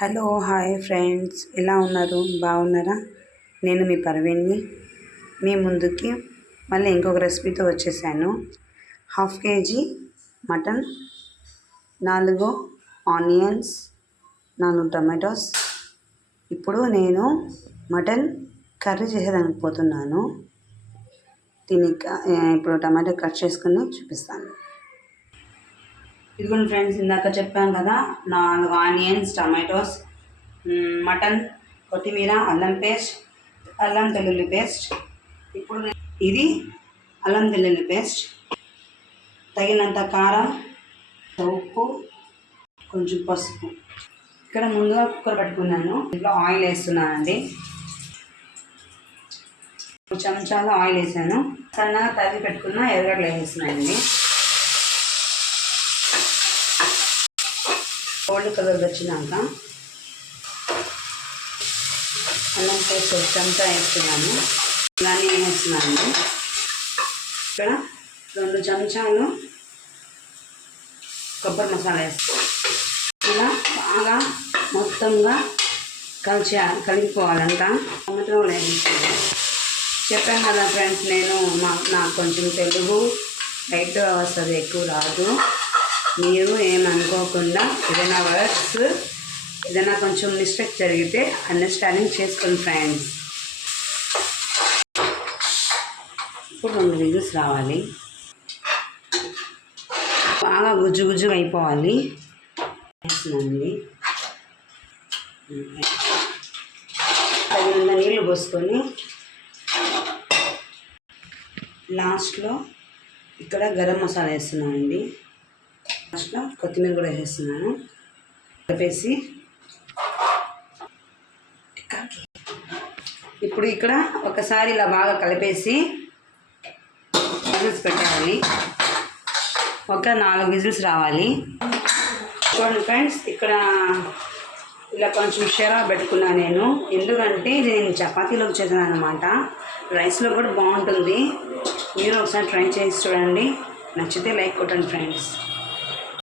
Hello hi friends, ఎలా ఉన్నారు? బాగున్నారా? నేను మీ పర్వీన్ని మీ ముందుకి మళ్ళీ ఇంకొక రెసిపీతో వచ్చేసాను. 1/2 kg మటన్, 4 ఆనియన్స్, 4 టమాటోస్. ఇప్పుడు నేను మటన్ కర్రీ చేసేదానికి పోతున్నాను. ఇప్పుడు టమాటో కట్ చేసుకుని చూపిస్తాను. ఇదిగోండి ఫ్రెండ్స్, ఇందాక చెప్పాను కదా, 4 ఆనియన్స్, టమాటోస్, మటన్, కొత్తిమీర, అల్లం పేస్ట్, అల్లం వెల్లుల్లి పేస్ట్. ఇప్పుడు ఇది అల్లం వెల్లుల్లి పేస్ట్, తగినంత కారం, ఉప్పు, కొంచెం పసుపు. ఇక్కడ ముందుగా కుక్కర్ పెట్టుకున్నాను. ఇంట్లో ఆయిల్ వేస్తున్నానండి. 2 చెంచాలు ఆయిల్ వేసాను. సన్నగా తరిగి పెట్టుకున్న ఎర్రగడ్డలు వేస్తున్నానండి. గోల్డ్ కలర్ వచ్చినాక అల్లం పేస్ట్ 1 చెంచా వేస్తున్నాను. ఇలానే వేస్తున్నాను. ఇక్కడ 2 చెంచాలు కొబ్బరి మసాలా వేస్తాను. ఇలా బాగా మొత్తంగా కలిగిపోవాలంట. టమాటో వేయించాను. చెప్పాను కదా ఫ్రెండ్స్, నాకు కొంచెం తెలుగు లైట్ వస్తుంది, ఎక్కువ రాదు. మీరు ఏమనుకోకుండా ఏదైనా వర్డ్స్ ఏదైనా కొంచెం మిస్టేక్ జరిగితే అండర్స్టాండింగ్ చేసుకోండి ఫ్రెండ్స్. ఇప్పుడు 2 విజిల్స్ రావాలి. బాగా గుజ్జుగా అయిపోవాలి. వేస్తున్నానండి. తగినంత నీళ్ళు పోసుకొని లాస్ట్లో ఇక్కడ గరం మసాలా వేస్తున్నానండి. లాస్ట్లో కొత్తిమీర కూడా వేస్తున్నాను. కలిపేసి ఇప్పుడు ఇక్కడ ఒకసారి ఇలా బాగా కలిపేసి విజిల్స్ పెట్టాలి. ఒక 4 విజిల్స్ రావాలి. చూడండి ఫ్రెండ్స్, ఇక్కడ ఇలా కొంచెం షెరా పెట్టుకున్నా నేను. ఎందుకంటే ఇది నేను చపాతీలోకి చేశాను అనమాట. రైస్లో కూడా బాగుంటుంది. మీరు ఒకసారి ట్రై చేసి చూడండి. నచ్చితే లైక్ కొట్టండి ఫ్రెండ్స్.